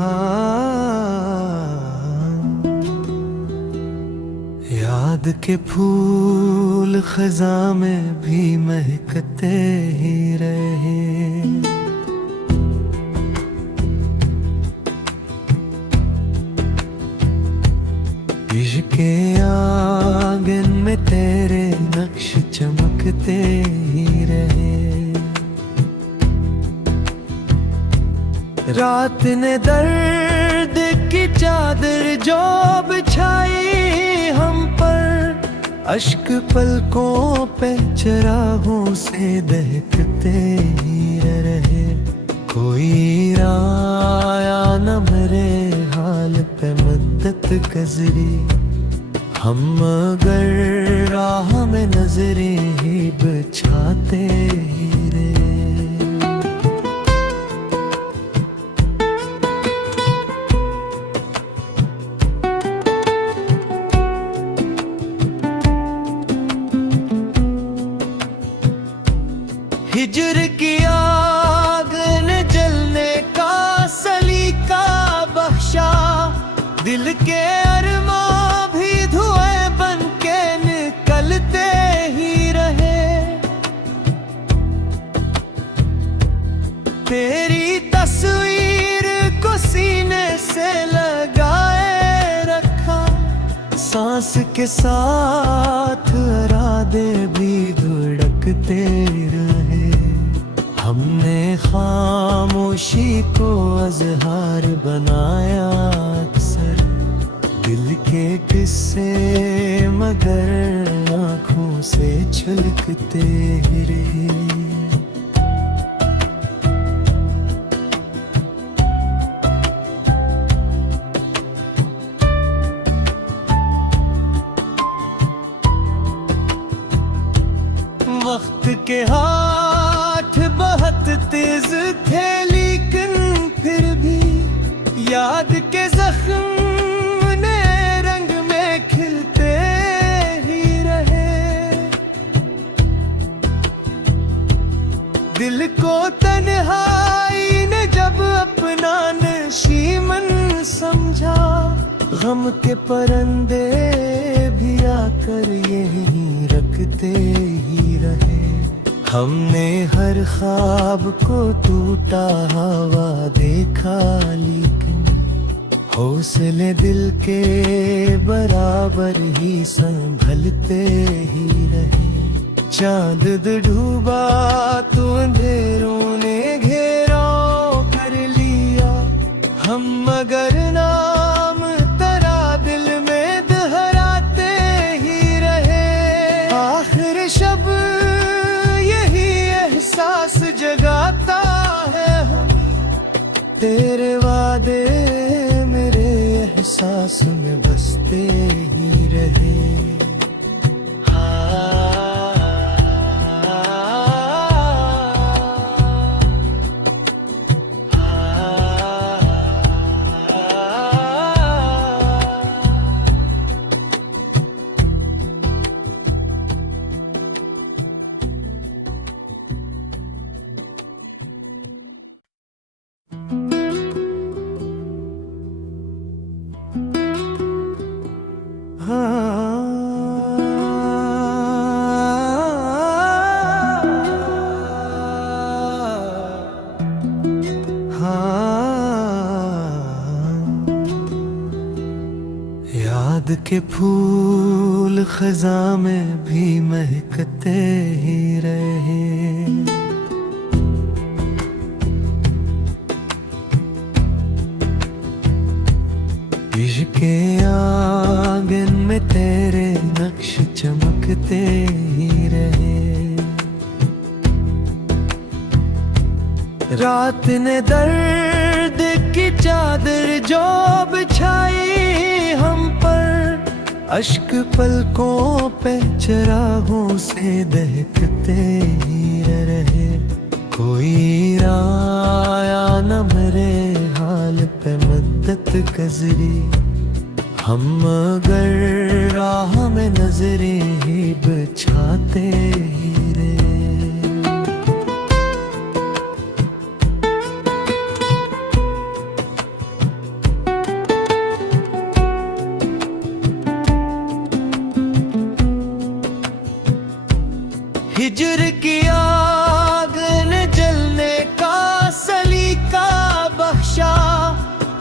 हाँ, याद के फूल खज़ां में भी महकते ही रहे। इश्क़े आंगन में तेरे नक्श चमकते ही रहे। रात ने दर्द की चादर जो बिछाई हम पर, अश्क पलकों पे चरागों से दहकते ही रहे। कोई आया न मेरे हाल पे मद्दत गुज़री, हम मगर राह में नजरें ही बिछाते ही रहे। हिजर की आग ने जलने का सलीका बख्शा, दिल के अरमां भी धुएं बन के निकलते ही रहे। तेरी तस्वीर को सीने से लगाए रखा, सांस के साथ इरादे भी धड़कते रहे। हमने खामोशी को अज़हार बनाया अक्सर, दिल के किस्से मगर आँखों से छलकते रहे। वक्त के हाथ बहुत तेज थे लेकिन फिर भी याद के जख्म नए रंग में खिलते ही रहे। दिल को तन्हाई ने जब अपना नशीमन समझा, गम के परंदे भी आकर यहीं रखते ही रहे। हमने हर ख्वाब को टूटा हुआ देखा लेकिन हौसले दिल के बराबर ही संभलते ही रहे। चांद डूबा तो अंधेरों ने घेराव कर लिया, हम मगर नाम तेरा दिल में दोहराते ही रहे। आखिर शब यही एहसास जगाता है हमें, तेरे वादे मेरे एहसास में बसते ही रहे। याद के फूल खज़ां में भी महकते ही रहे। इश्क़े आंगन में तेरे नक्श चमकते ही रहे। रात ने दर्द की चादर जो बिछाई हम पर, अश्क पलकों पे चरागों से दहकते ही रहे। कोई आया न मेरे हाल पे मद्दत गुज़री, हम मगर राह में नजरें ही बिछाते ही रहे।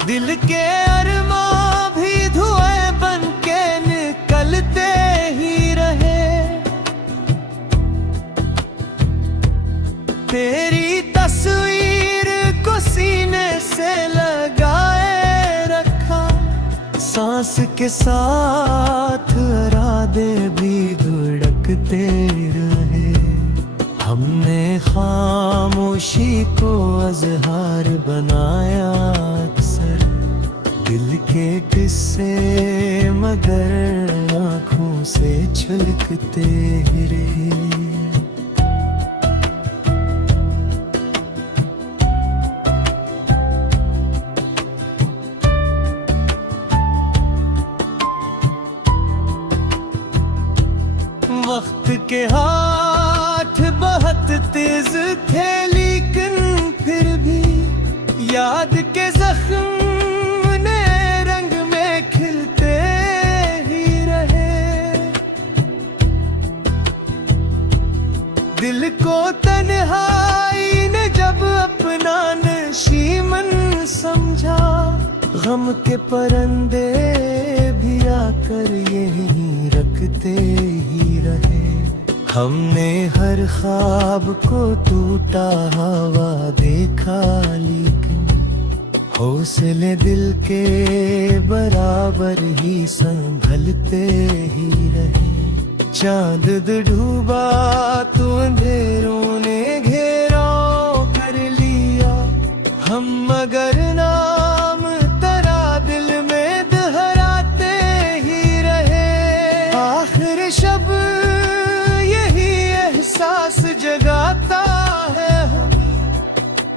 दिल के अरमां भी धुएं बन के निकलते ही रहे। तेरी तस्वीर को सीने से लगाए रखा, सांस के साथ इरादे भी धड़कते रहे। हमने खामोशी को अज़हार बनाया अक्सर, दिल के किस्से मगर आँखों से छलकते रहे। वक्त के हाथ बहुत तेज थे, लेकिन फिर भी याद के जख्म नए रंग में खिलते ही रहे। दिल को तन्हाई ने जब अपना नशीमन समझा, गम के परंदे भी आकर यहीं रखते ही रहे। हमने हर ख्वाब को टूटा हुआ देखा, लेकिन हौसले दिल के बराबर ही संभलते ही रहे। चांद डूबा तो अंधेरों ने घेराव कर लिया, हम मगर नाम तेरा दिल में दोहराते ही रहे। आखिर शब यही एहसास जगाता है,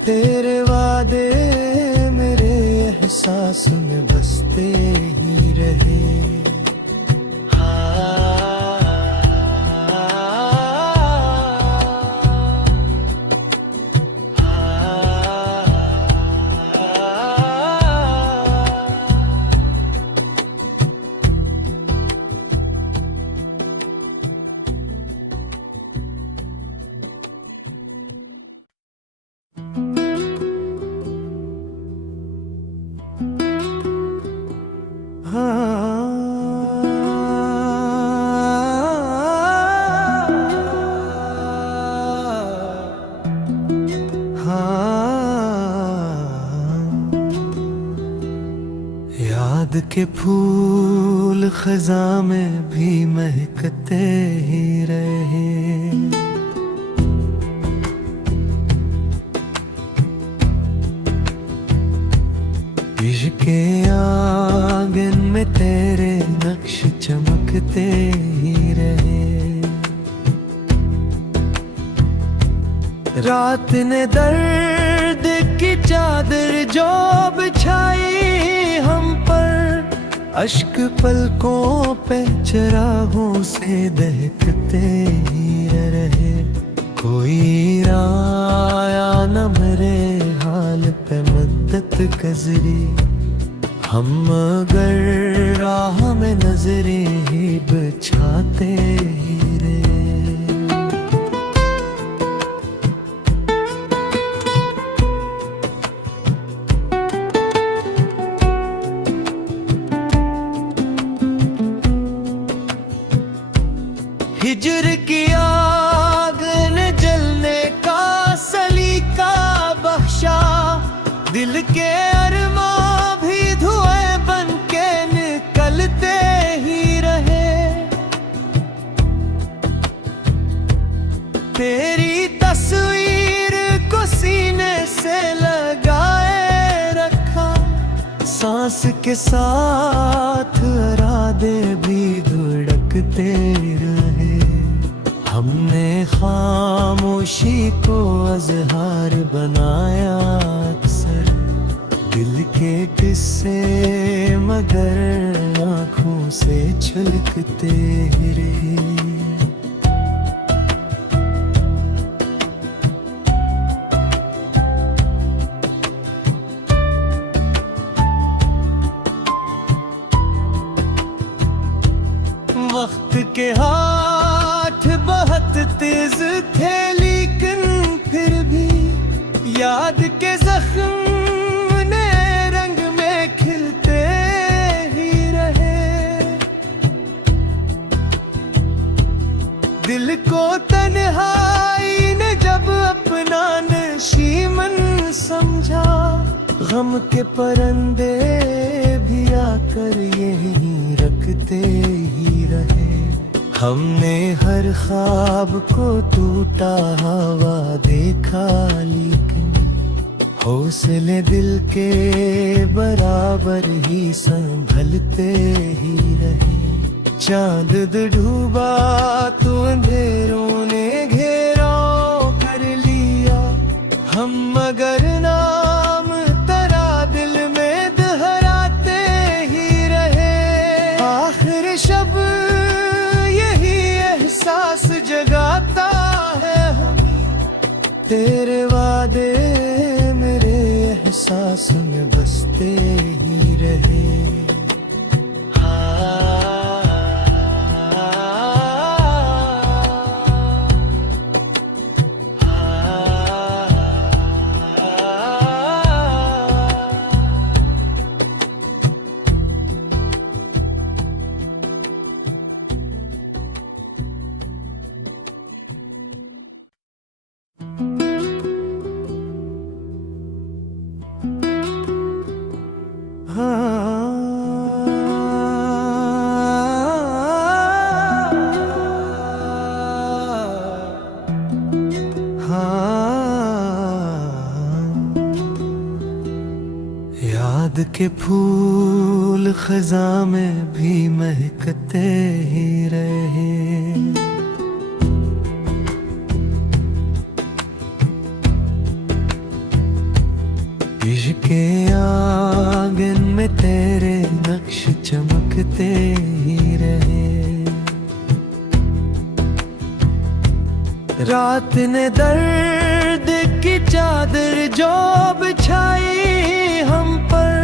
तेरे वादे मेरे एहसास में बसते ही रहे। याद के फूल खज़ां में भी महकते ही रहे। इश्क़े आंगन में तेरे नक्श चमकते ही रहे। रात ने दर्द की चादर जो बिछाई हम पर, अश्क पलकों पे चरागों से दहकते ही रहे। कोई आया न मेरे हाल पे मद्दत गुज़री, हम मगर राह में नजरें ही बिछाते ही रहे। हिजर की आग ने जलने का सलीका बख्शा, दिल के अरमां भी धुएं बन के निकलते ही रहे। तेरी तस्वीर को सीने से लगाए रखा, सांस के साथ इरादे भी धड़कते रहे। हमने खामोशी को अज़हार बनाया अक्सर, दिल के किस्से मगर आँखों से छलकते रहे। वक्त के हाथ बहुत तेज थे, लेकिन फिर भी याद के जख्म नए रंग में गम के परंदे भी आकर यहीं रखते ही रहे। हमने हर ख्वाब को टूटा हुआ देखा, लेकिन हौसले दिल के बराबर ही संभलते ही रहे। चांद डूबा तो अंधेरों ने घेराव कर लिया, हम मगर नाम तेरा दिल में दोहराते ही रहे। आखिर शब यही एहसास जगाता है हमें, तेरे वादे मेरे एहसास में बसते ही रहे। याद के फूल खज़ां में भी महकते ही रहे। इश्क़े आंगन में तेरे नक्श चमकते ही रहे। रात ने दर्द की चादर जो बिछाई हम पर,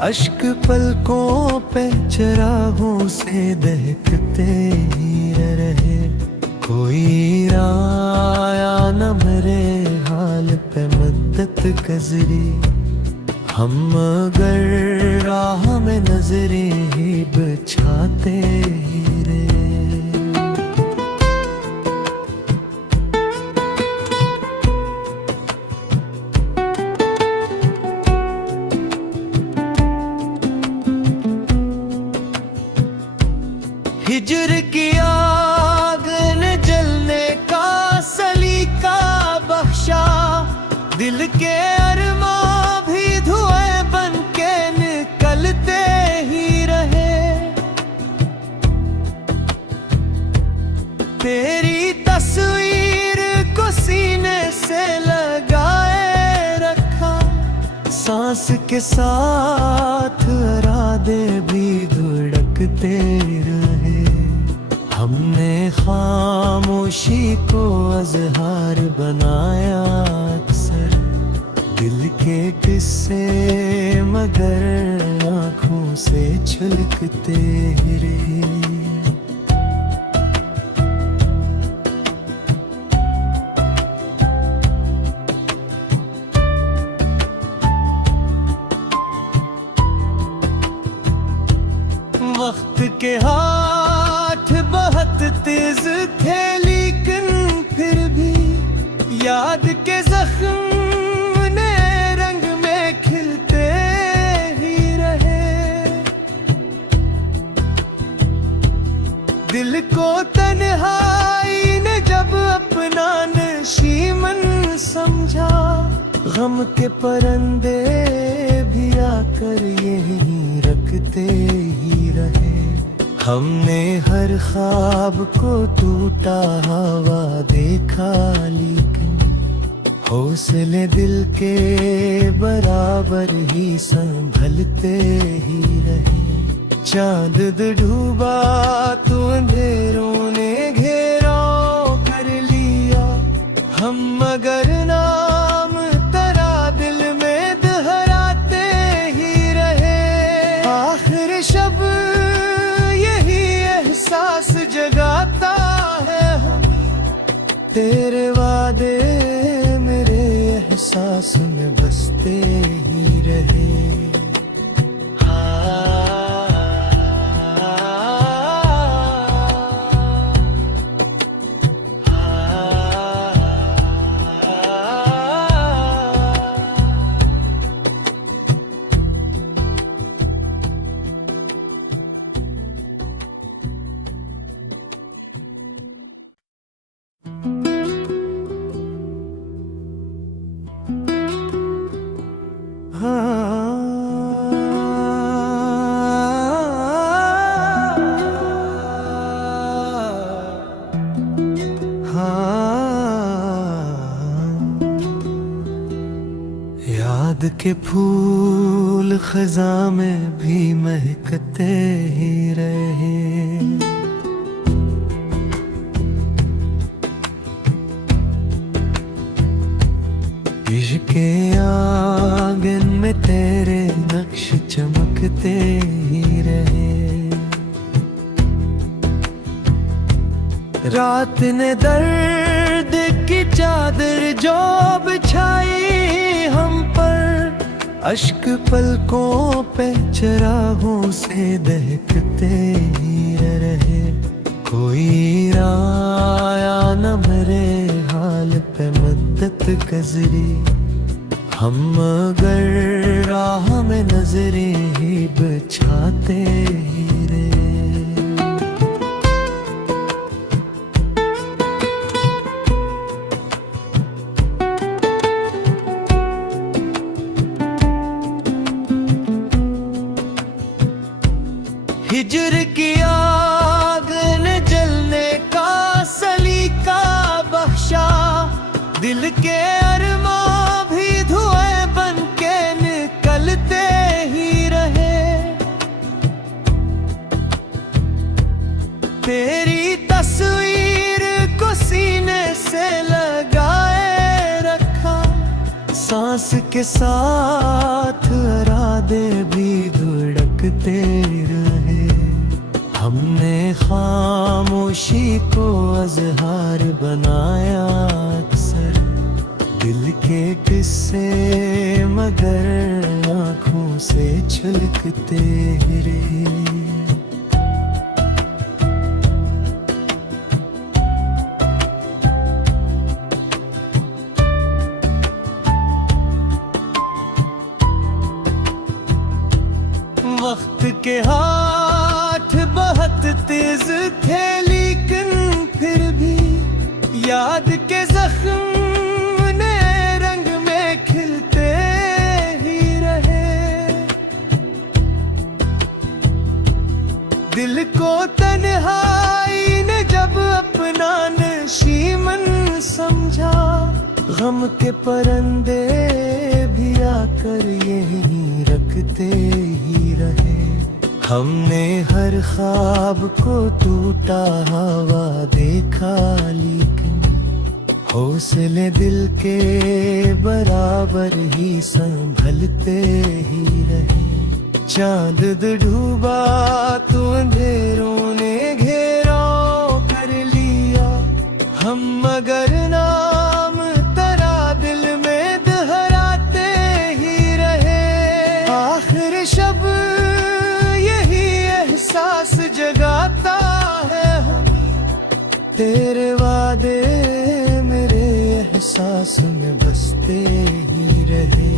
अश्क पलकों पे चरागों से दहकते ही रहे। कोई आया न मेरे हाल पे मद्दत गुज़री, हम मगर राह में नजरें ही बिछाते ही रहे। हिजर की आग ने जलने का सलीका बख्शा, दिल के अरमां भी धुएं बन के निकलते ही रहे। तेरी तस्वीर को सीने से लगाए रखा, सांस के साथ इरादे भी धड़कते रहे। हमने खामोशी को अज़हार बनाया अक्सर, दिल के किस्से मगर आँखों से छलकते रहे। वक्त के हाथ बहुत तेज थे, लेकिन फिर भी याद के जख्म नए रंग में खिलते ही रहे। दिल को तन्हाई ने जब अपना नशीमन समझा, गम के परंदे भी आकर यहीं रखते ही रहे। हमने हर ख्वाब को टूटा हुआ देखा, लेकिन हौसले दिल के बराबर ही संभलते ही रहे। चांद डूबा तो अंधेरों ने घेराव कर लिया, हम मगर नाम तेरा दिल में दोहराते ही रहे। आखिर शब यही एहसास जगाता है हमें, तेरे वादे मेरे एहसास में बसते ही रहे। के फूल खज़ां में भी महकते ही रहे। इश्क़ आंगन में तेरे नक्श चमकते ही रहे। रात ने दर्द की चादर जो बिछाई हम पर, अश्क पलकों पे चरागों से दहकते ही रहे। कोई आया न मेरे हाल पे मद्दत गुज़री, हम मगर राह में नजरें ही बिछाते ही रहे। हिजर की आग ने जलने का सलीका बख्शा, दिल के अरमां भी धुएं बन के निकलते ही रहे। तेरी तस्वीर को सीने से लगाए रखा, सांस के साथ इरादे भी धुड़कते रहे। हमने खामोशी को अज़हार बनाया अक्सर, दिल के किस्से मगर आँखों से छलकते रहे। वक्त के हाथ बहुत तेज थे, लेकिन फिर भी याद के जख्म नए रंग में खिलते ही रहे। दिल को तन्हाई ने जब अपना नशीमन समझा, गम के परंदे भी आकर यहीं रखते ही रहे। हमने हर ख्वाब को टूटा हुआ देखा, लेकिन हौसले दिल के बराबर ही संभलते ही रहे। चांद डूबा तो अंधेरों ने घेराव कर लिया, हम मगर नाम तेरा दिल में दोहराते ही रहे। आखिर शब एहसास जगाता है हमें, तेरे वादे मेरे एहसास में बसते ही रहे।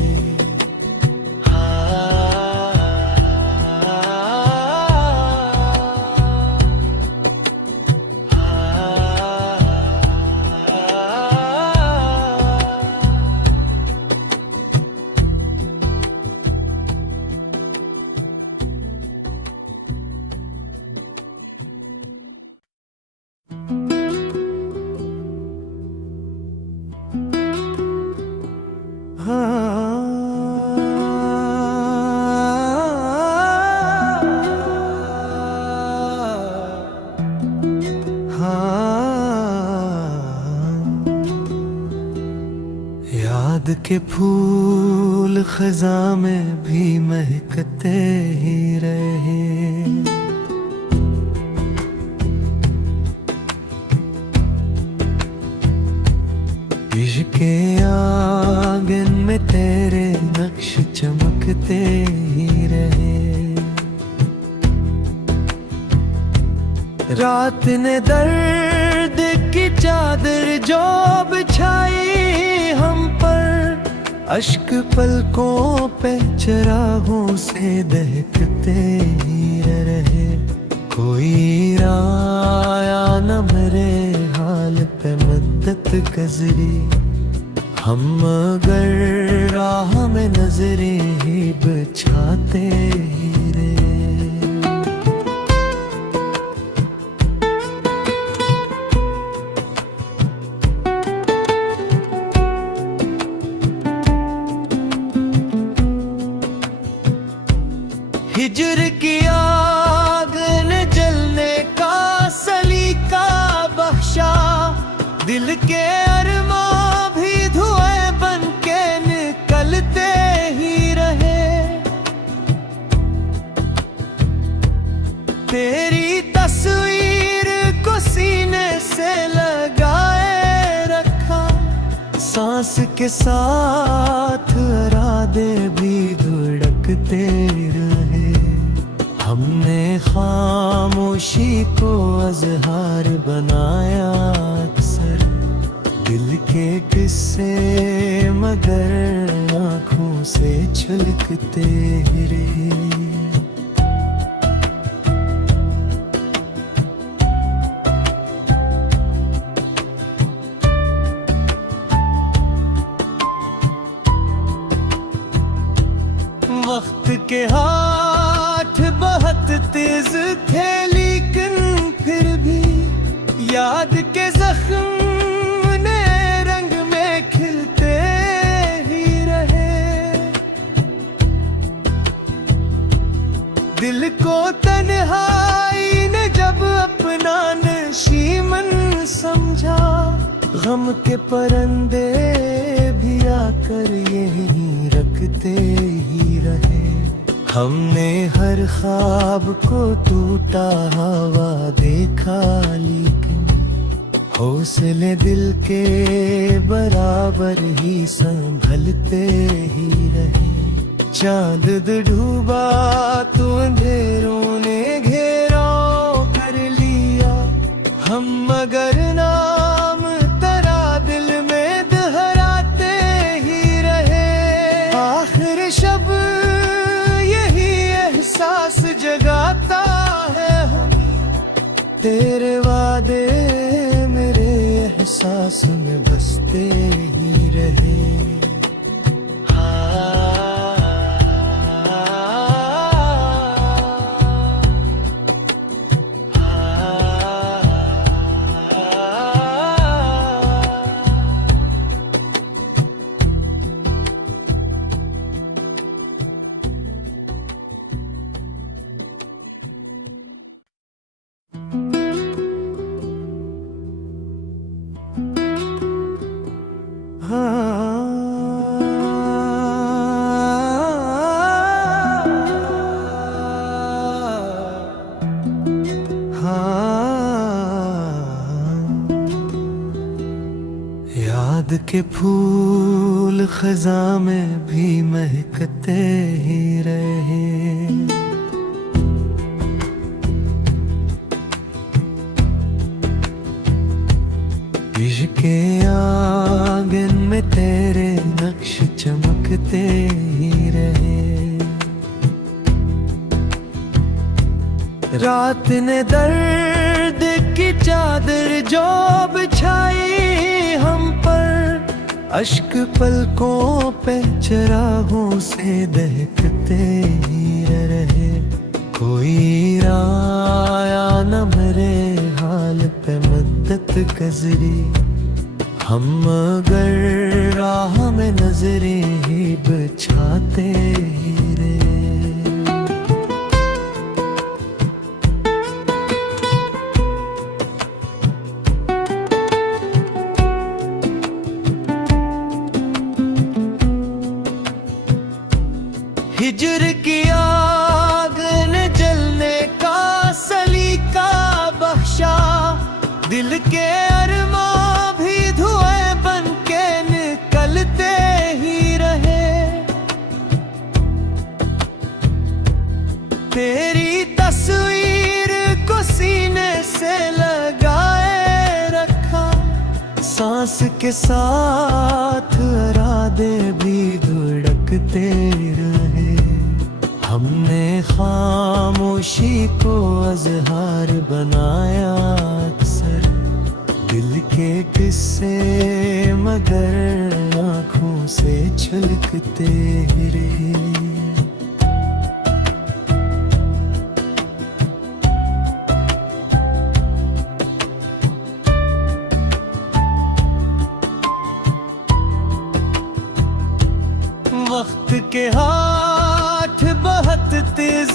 याद के फूल खज़ां में भी महकते ही रहे। इश्क़ आंगन में तेरे नक्श चमकते ही रहे। रात ने दर्द की चादर जो बिछाई हम पर, अश्क पलकों पे चरागों से दहकते ही रहे। कोई आया न मेरे हाल पे मद्दत गुज़री, हम मगर राह में नजरें ही बिछाते ही रहे। हिजर की आग ने जलने का सलीका बख्शा, दिल के अरमां भी धुएं बन के निकलते ही रहे। तेरी तस्वीर को सीने से लगाए रखा, सांस के साथ इरादे भी धड़कते रहे। हमने खामोशी को अज़हार बनाया अक्सर, दिल के किस्से मगर आँखों से छलकते रहे। वक्त के हाथ बहुत तेज थे, लेकिन फिर भी याद के जख्म ने रंग में खिलते ही रहे। दिल को तन्हाई ने जब अपना नशीमन समझा, गम के परंदे भी आकर यहीं रखते ही रहे। हमने हर ख्वाब को टूटा हुआ देखा, लेकिन हौसले दिल के बराबर ही संभलते ही रहे। चांद डूबा तो अंधेरों ने घेराव कर लिया, हम मगर नाम तेरा दिल में दोहराते ही रहे। आखिर शब यही एहसास जगाता है हमें, तेरे वादे मेरे एहसास में बसते ही रहे। याद के फूल खज़ां में भी महकते ही रहे। इश्क़े आंगन में तेरे नक्श चमकते ही रहे। रात ने दर्द की चादर जो बिछाई हम पर, अश्क पलकों पे चरागों से दहकते ही रहे। कोई आया न मेरे हाल पे मद्दत गुज़री, हम मगर राह में नजरें ही बिछाते ही रहे। हिजर की आग ने जलने का सलीका बख्शा, दिल के अरमां भी धुएं बन के निकलते ही रहे। तेरी तस्वीर को सीने से लगाए रखा, सांस के साथ इरादे भी धड़कते रहे। हमने खामोशी को अज़हार बनाया अक्सर, दिल के किस्से मगर आँखों से छलकते रहे। वक्त के हाथ बहुत तेज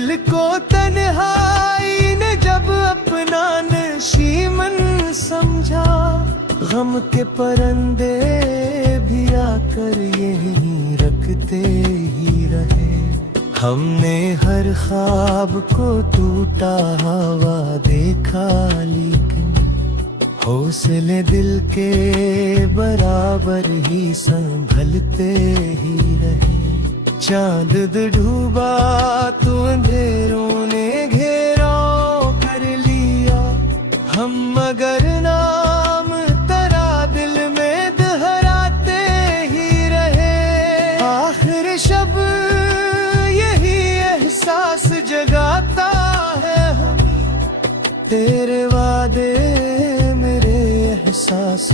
दिल को तन्हाई ने जब अपना नशीमन समझा, गम के परंदे भी आकर यहीं रखते ही रहे। हमने हर ख्वाब को टूटा हुआ देखा, लेकिन हौसले दिल के बराबर ही संभलते ही रहे। चांद डूबा तो अंधेरों ने घेराव कर लिया, हम मगर नाम तेरा दिल में दोहराते ही रहे। आखिर शब यही एहसास जगाता है, तेरे वादे मेरे एहसास